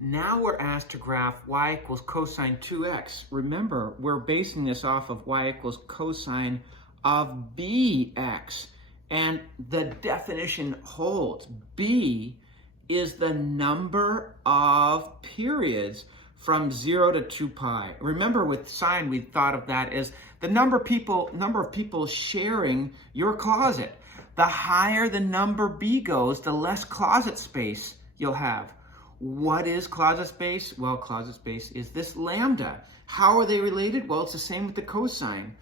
Now we're asked to graph y equals cosine 2x. Remember, we're basing this off of y equals cosine of bx. And the definition holds. B is the number of periods from 0 to 2 pi. Remember, with sine, we thought of that as the number of people sharing your closet. The higher the number b goes, the less closet space you'll have. What is closet space? Well, closet space is this lambda. How are they related? Well, it's the same with the cosine.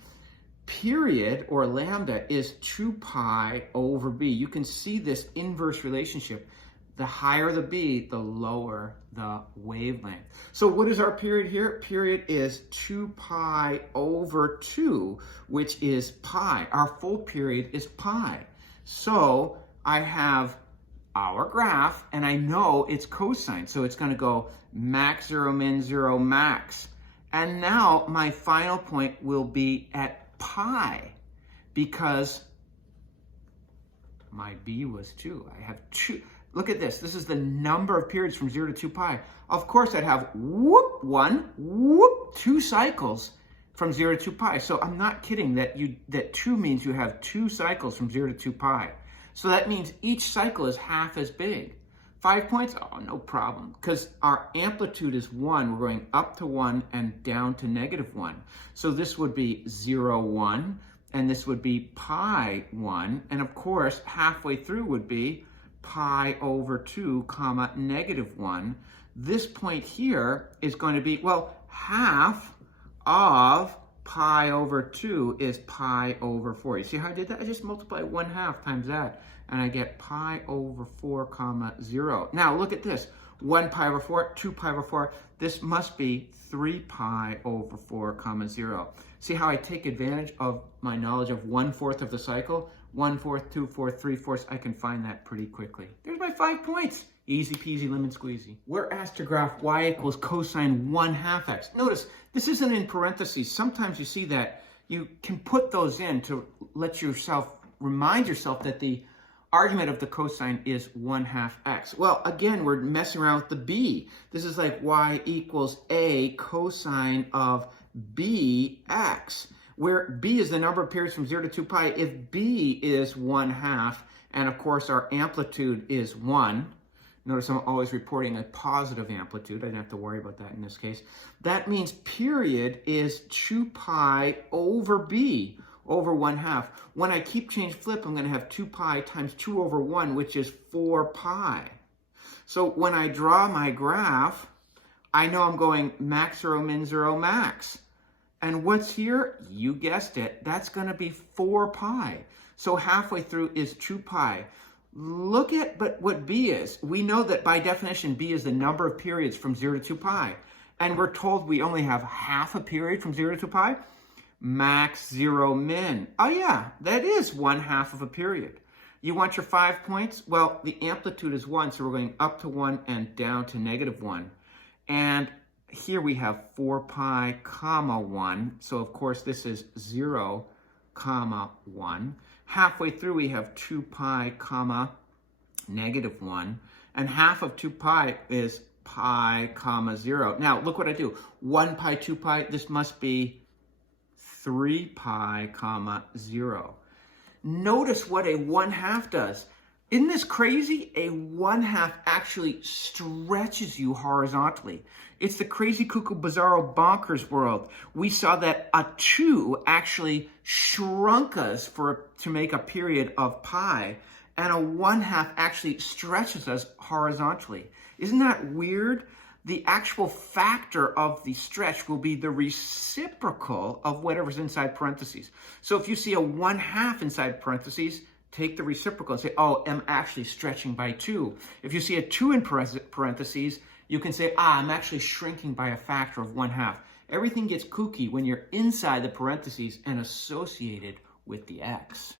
Period, or lambda, is 2 pi over b. You can see this inverse relationship. The higher the b, the lower the wavelength. So what is our period here? Period is 2 pi over 2, which is pi. Our full period is pi. So I have our graph, and I know it's cosine. So it's going to go max 0, min 0, max. And now my final point will be at pi, because my b was 2. I have 2. Look at this. This is the number of periods from 0 to 2 pi. Of course, I'd have whoop, 1, whoop, 2 cycles from 0 to 2 pi. So I'm not kidding that 2 means you have 2 cycles from 0 to 2 pi. So that means each cycle is half as big. 5 points? Oh, no problem. Because our amplitude is 1. We're going up to 1 and down to -1. So this would be 0, 1. And this would be pi 1. And of course, halfway through would be pi over 2, comma, -1. This point here is going to be, well, half of pi over 2 is pi over 4. You see how I did that? I just multiply 1/2 times that, and I get pi over 4, comma, 0. Now, look at this. 1 pi over 4, 2 pi over 4. This must be 3 pi over 4, comma, 0. See how I take advantage of my knowledge of 1/4 of the cycle? 1/4, 2/4, 3/4. I can find that pretty quickly. There's my 5 points. Easy peasy lemon squeezy. We're asked to graph y equals cosine 1/2 x. Notice, this isn't in parentheses. Sometimes you see that. You can put those in to let yourself, remind yourself that the argument of the cosine is 1/2 x. Well, again, we're messing around with the b. This is like y equals a cosine of bx, where b is the number of periods from 0 to 2 pi. If b is 1/2, and of course our amplitude is 1, notice I'm always reporting a positive amplitude. I didn't have to worry about that in this case. That means period is 2 pi over b, over 1/2. When I keep change flip, I'm going to have 2 pi times 2 over 1, which is 4 pi. So when I draw my graph, I know I'm going max 0, min 0, max. And what's here? You guessed it. That's going to be 4 pi. So halfway through is 2 pi. Look at what b is. We know that by definition, b is the number of periods from 0 to 2 pi. And we're told we only have half a period from 0 to 2 pi. Max 0, min. Oh yeah, that is 1/2 of a period. You want your 5 points? Well, the amplitude is 1, so we're going up to 1 and down to -1. And here we have 4 pi, comma 1. So of course this is 0, comma 1. Halfway through we have 2 pi, comma, -1. And half of 2 pi is pi, comma, 0. Now look what I do. 1 pi, 2 pi, this must be 3 pi, comma, 0. Notice what a 1/2 does. Isn't this crazy? A 1/2 actually stretches you horizontally. It's the crazy, cuckoo, bizarro, bonkers world. We saw that a 2 actually shrunk us to make a period of pi, and a 1/2 actually stretches us horizontally. Isn't that weird? The actual factor of the stretch will be the reciprocal of whatever's inside parentheses. So if you see a 1/2 inside parentheses, take the reciprocal and say, oh, I'm actually stretching by 2. If you see a 2 in parentheses, you can say, I'm actually shrinking by a factor of 1/2. Everything gets kooky when you're inside the parentheses and associated with the x.